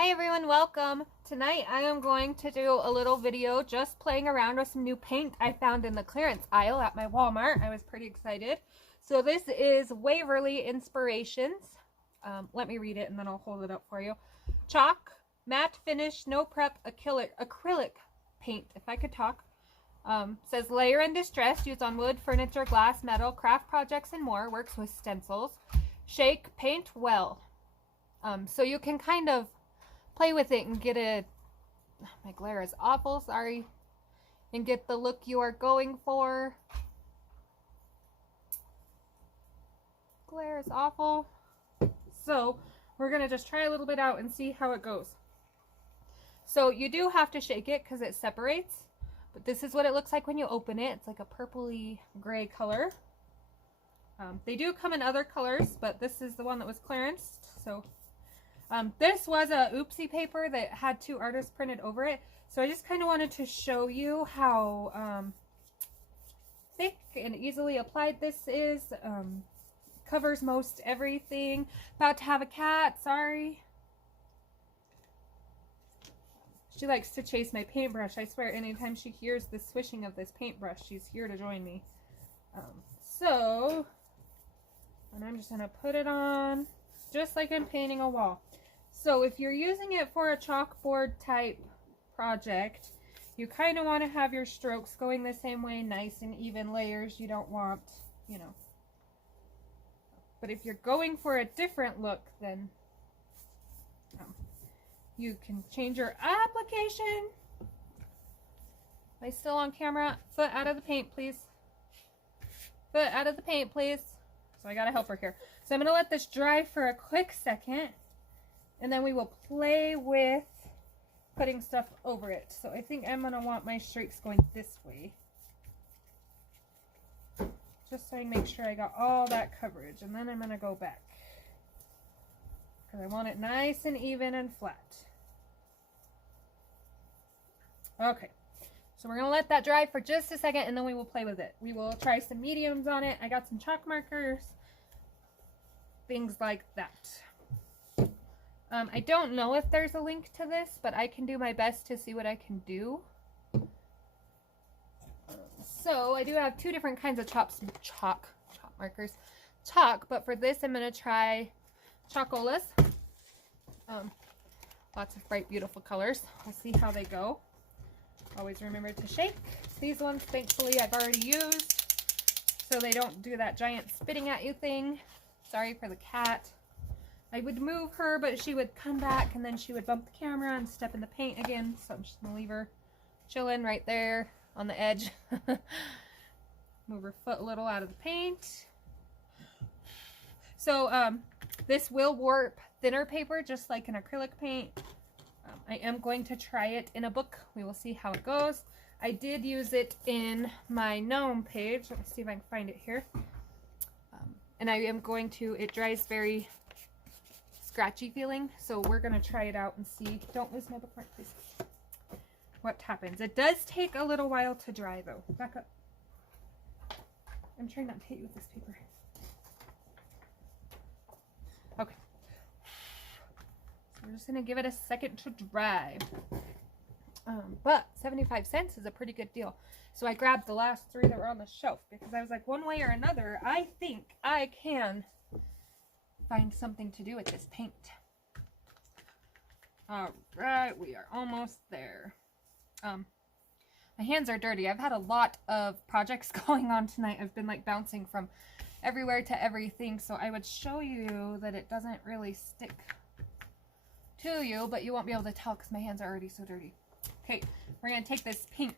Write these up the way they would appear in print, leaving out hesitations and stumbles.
Hi everyone, welcome. Tonight I am going to do a little video just playing around with some new paint I found in the clearance aisle at my Walmart. I was pretty excited. So this is Waverly Inspirations. Let me read it and then I'll hold it up for you. Chalk, matte finish, no prep, acrylic paint, if I could talk. Says layer and distress, used on wood, furniture, glass, metal, craft projects, and more. Works with stencils. Shake, paint well. So you can kind of play with it and get a, my glare is awful, sorry, and get the look you are going for. Glare is awful. So we're gonna just try a little bit out and see how it goes. So you do have to shake it because it separates, but this is what it looks like when you open it. It's like a purpley gray color. They do come in other colors, but this is the one that was clearanced. So this was a oopsie paper that had two artists printed over it. So I just kind of wanted to show you how thick and easily applied this is. Covers most everything. About to have a cat, sorry. She likes to chase my paintbrush. I swear anytime she hears the swishing of this paintbrush, she's here to join me. And I'm just going to put it on just like I'm painting a wall. So if you're using it for a chalkboard type project, you kind of want to have your strokes going the same way, nice and even layers. You don't want, you know. But if you're going for a different look, then you can change your application. Am I still on camera? Foot out of the paint, please. Foot out of the paint, please. So I gotta help her here. So I'm gonna let this dry for a quick second, and then we will play with putting stuff over it. So I think I'm gonna want my streaks going this way, just so I can make sure I got all that coverage, and then I'm gonna go back because I want it nice and even and flat. Okay, so we're gonna let that dry for just a second, and then we will play with it. We will try some mediums on it. I got some chalk markers, things like that. I don't know if there's a link to this, but I can do my best to see what I can do. So I do have two different kinds of chalk markers. But for this I'm going to try Chocolas. Lots of bright, beautiful colors. We'll see how they go. Always remember to shake. These ones, thankfully, I've already used, so they don't do that giant spitting at you thing. Sorry for the cat. I would move her, but she would come back and then she would bump the camera and step in the paint again. So I'm just going to leave her chilling right there on the edge. Move her foot a little out of the paint. So this will warp thinner paper just like an acrylic paint. I am going to try it in a book. We will see how it goes. I did use it in my gnome page. Let me see if I can find it here. And I am going to, it dries very scratchy feeling, so we're going to try it out and see. Don't lose my bookmark, please. What happens. It does take a little while to dry, though. Back up. I'm trying not to hit you with this paper. Okay. So we're just going to give it a second to dry. But 75 cents is a pretty good deal. So I grabbed the last three that were on the shelf because I was like, one way or another, I think I can find something to do with this paint. All right, we are almost there. My hands are dirty. I've had a lot of projects going on tonight. I've been like bouncing from everywhere to everything, so I would show you that it doesn't really stick to you, but you won't be able to tell because my hands are already so dirty. Okay, we're going to take this pink.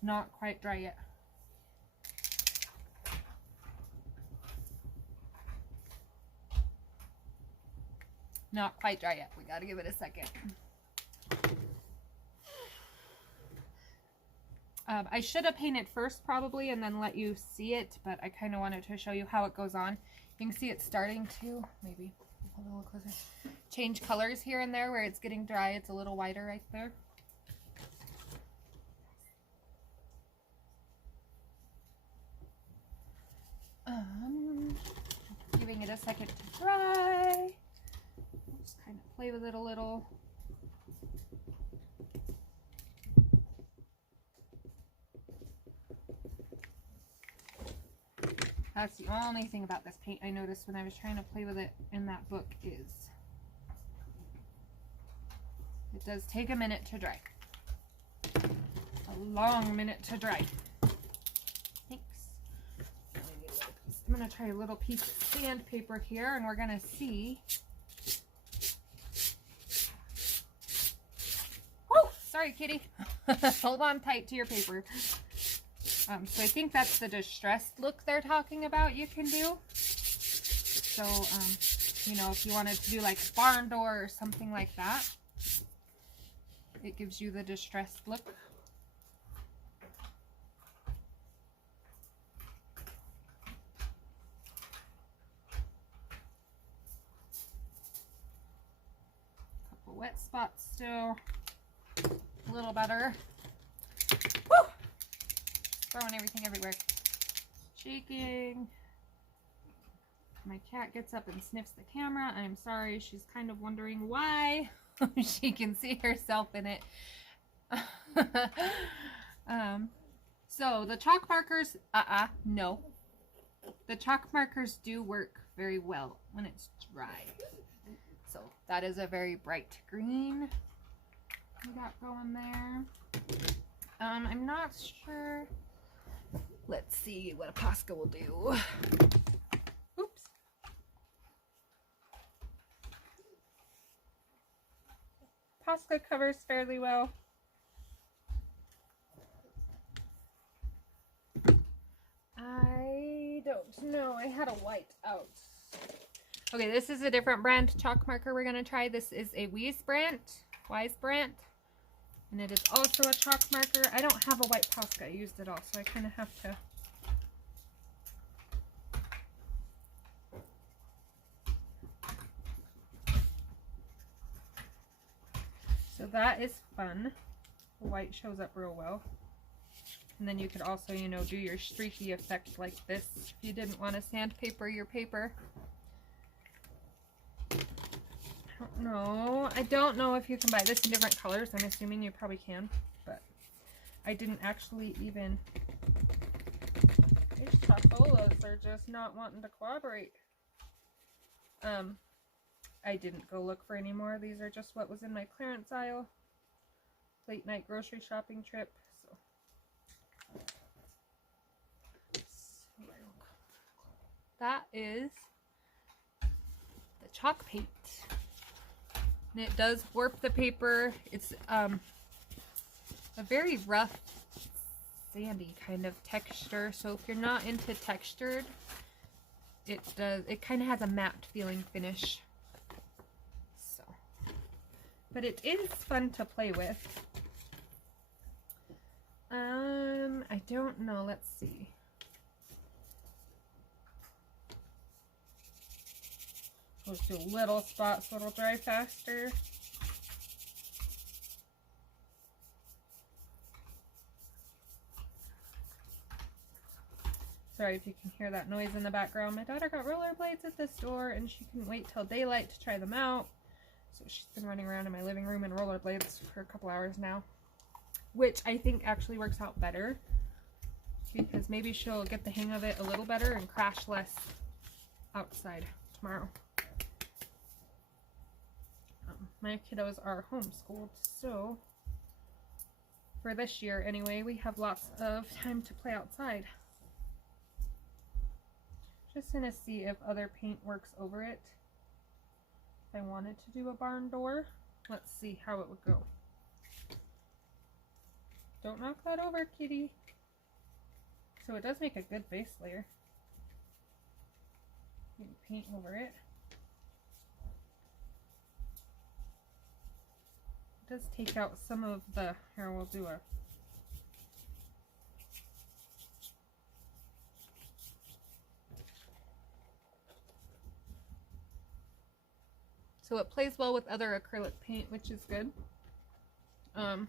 Not quite dry yet. Not quite dry yet. We got to give it a second. I should have painted first probably and then let you see it, but I kind of wanted to show you how it goes on. You can see it's starting to, maybe a little closer, change colors here and there where it's getting dry. It's a little whiter right there. giving it a play with it a little. That's the only thing about this paint I noticed when I was trying to play with it in that book is it does take a minute to dry. A long minute to dry. Thanks. I'm going to try a little piece of sandpaper here and we're going to see. Woo! Sorry, kitty. Hold on tight to your paper. So I think that's the distressed look they're talking about you can do. So, you know, if you wanted to do like a barn door or something like that, it gives you the distressed look. Couple wet spots still. A little better. Woo! Throwing everything everywhere. Shaking. My cat gets up and sniffs the camera. I'm sorry. She's kind of wondering why. She can see herself in it. So the chalk markers, no. The chalk markers do work very well when it's dry. So that is a very bright green we got going there. I'm not sure. Let's see what a Posca will do. Oops. Posca covers fairly well. I don't know. I had a white out. Okay, this is a different brand chalk marker we're going to try. This is a Wise brand. And it is also a chalk marker. I don't have a white Posca. I used it all, so I kind of have to. So that is fun. The white shows up real well. And then you could also, you know, do your streaky effect like this if you didn't want to sandpaper your paper. I don't know if you can buy this in different colors. I'm assuming you probably can, but I didn't actually even. These Chapolas are just not wanting to cooperate. I didn't go look for any more. These are just what was in my clearance aisle. Late night grocery shopping trip. So that is the chalk paint. And it does warp the paper. It's a very rough, sandy kind of texture. So if you're not into textured, it kind of has a matte feeling finish. So, but it is fun to play with. I don't know. Let's see. Let's do a little spot so it'll dry faster. Sorry if you can hear that noise in the background. My daughter got rollerblades at the store and she couldn't wait till daylight to try them out. So she's been running around in my living room in rollerblades for a couple hours now. Which I think actually works out better. Because maybe she'll get the hang of it a little better and crash less outside tomorrow. My kiddos are homeschooled, so for this year anyway, we have lots of time to play outside. Just gonna see if other paint works over it. If I wanted to do a barn door, let's see how it would go. Don't knock that over, kitty. So it does make a good base layer. You can paint over it. It does take out some of the, here we'll do a, so it plays well with other acrylic paint, which is good. I'm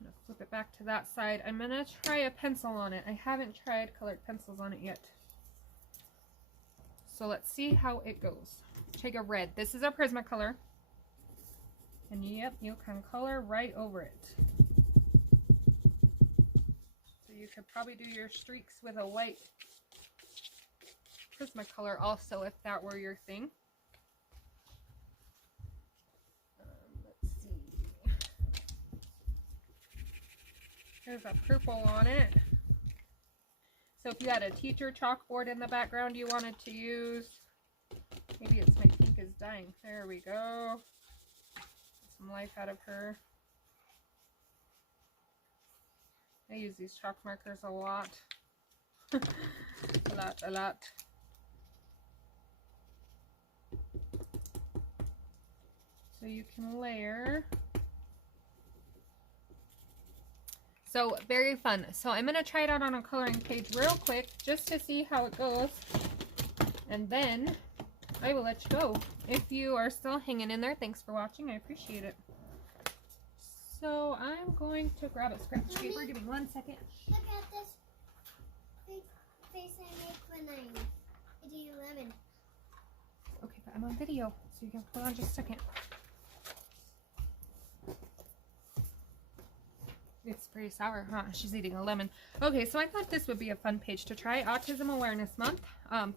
gonna flip it back to that side. I'm gonna try a pencil on it. I haven't tried colored pencils on it yet. So let's see how it goes. Take a red. This is a Prismacolor. And yep, you can color right over it. So you could probably do your streaks with a white Prismacolor also, if that were your thing. Let's see. There's a purple on it. So if you had a teacher chalkboard in the background you wanted to use, maybe it's my pink is dying. There we go. Get some life out of her. I use these chalk markers a lot. a lot. So you can layer. So very fun. So I'm going to try it out on a coloring page real quick just to see how it goes. And then I will let you go. If you are still hanging in there, thanks for watching. I appreciate it. So I'm going to grab a scratch paper. Give me 1 second. Look at this face I make when I do 11. Okay, but I'm on video, so you can hold on just a second. It's pretty sour, huh? She's eating a lemon. Okay, so I thought this would be a fun page to try. Autism Awareness Month.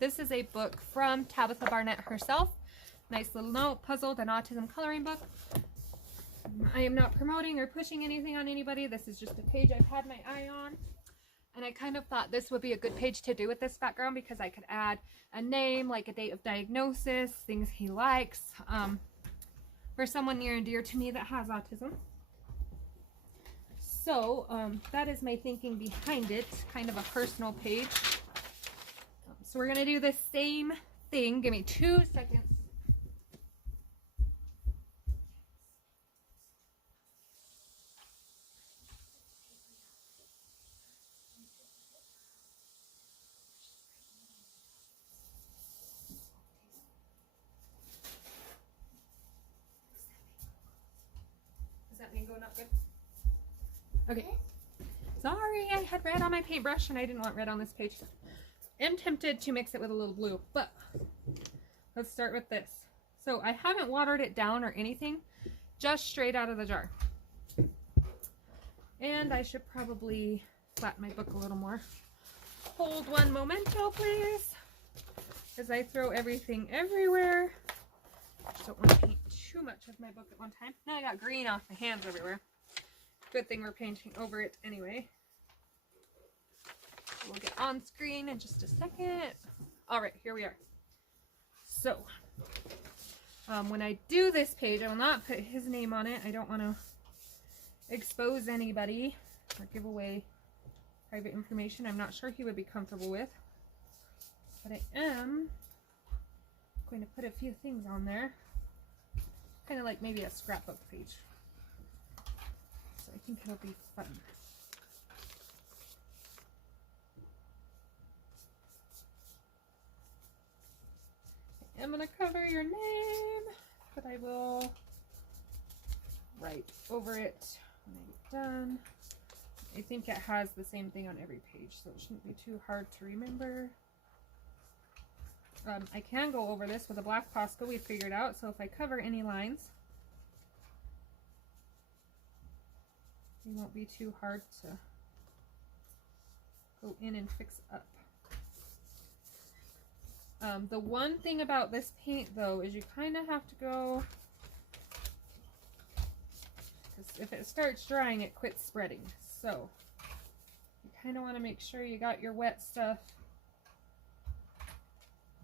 This is a book from Tabitha Barnett herself. Nice little note, puzzled, An Autism Coloring Book. I am not promoting or pushing anything on anybody. This is just a page I've had my eye on. And I kind of thought this would be a good page to do with this background because I could add a name, like a date of diagnosis, things he likes, for someone near and dear to me that has autism. So that is my thinking behind it, kind of a personal page. So we're going to do the same thing. Give me 2 seconds. Does that mean go not good? Okay. Sorry, I had red on my paintbrush and I didn't want red on this page. I'm tempted to mix it with a little blue, but let's start with this. So I haven't watered it down or anything, just straight out of the jar. And I should probably flatten my book a little more. Hold one momento, please, as I throw everything everywhere. Just don't want to paint too much of my book at one time. Now I got green off my hands everywhere. Good thing we're painting over it anyway. We'll get on screen in just a second. All right, here we are. So, when I do this page, I will not put his name on it. I don't want to expose anybody or give away private information I'm not sure he would be comfortable with. But I am going to put a few things on there. Kind of like maybe a scrapbook page. I think it'll be fun. I'm going to cover your name, but I will write over it when I get done. I think it has the same thing on every page, so it shouldn't be too hard to remember. I can go over this with a black Posca we figured out, so if I cover any lines, it won't be too hard to go in and fix up. The one thing about this paint though is you kind of have to go, because if it starts drying it quits spreading. So you kind of want to make sure you got your wet stuff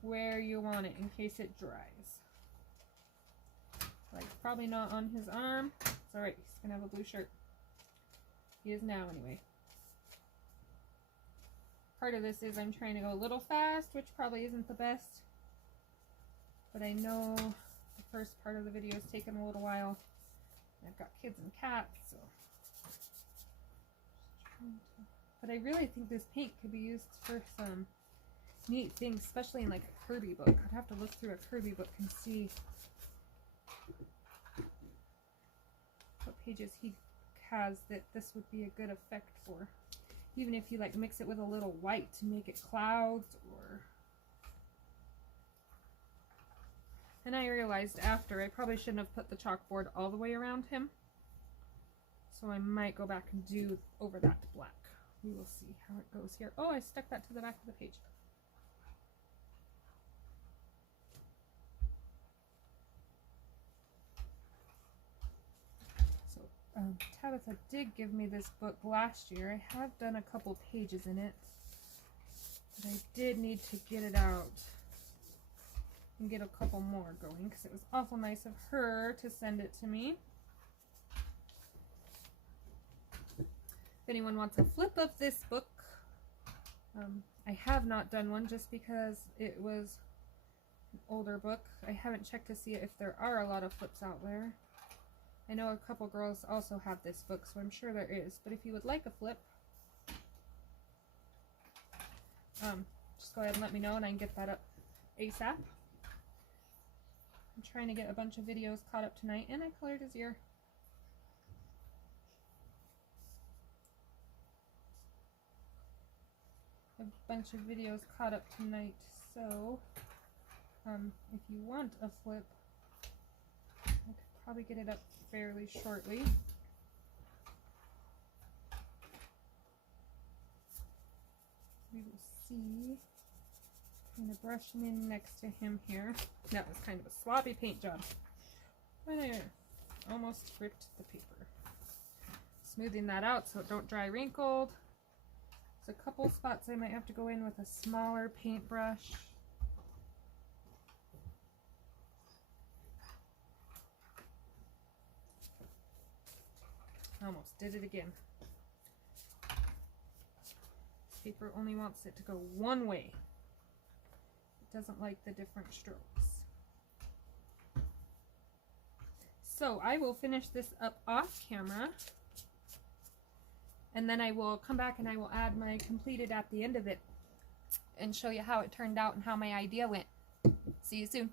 where you want it in case it dries. Like probably not on his arm. It's alright, he's going to have a blue shirt. He is now anyway. Part of this is I'm trying to go a little fast, which probably isn't the best. But I know the first part of the video is taking a little while. I've got kids and cats, so. But I really think this paint could be used for some neat things, especially in like a Kirby book. I'd have to look through a Kirby book and see what pages he has that this would be a good effect for. Even if you like mix it with a little white to make it clouds, or And I realized after I probably shouldn't have put the chalkboard all the way around him. So I might go back and do over that black. We will see how it goes here. Oh, I stuck that to the back of the page. So Tabitha did give me this book last year. I have done a couple pages in it, but I did need to get it out and get a couple more going because it was awful nice of her to send it to me. If anyone wants a flip of this book, I have not done one just because it was an older book. I haven't checked to see if there are a lot of flips out there. I know a couple girls also have this book, so I'm sure there is. But if you would like a flip, just go ahead and let me know and I can get that up ASAP. I'm trying to get a bunch of videos caught up tonight, and I colored his ear. A bunch of videos caught up tonight, so if you want a flip, I could probably get it up fairly shortly. We will see. Kind of brushing in next to him here. That was kind of a sloppy paint job. But I almost ripped the paper. Smoothing that out so it don't dry wrinkled. There's a couple spots I might have to go in with a smaller paintbrush. Almost did it again. This paper only wants it to go one way. It doesn't like the different strokes. So I will finish this up off camera, and then I will come back and I will add my completed at the end of it and show you how it turned out and how my idea went. See you soon.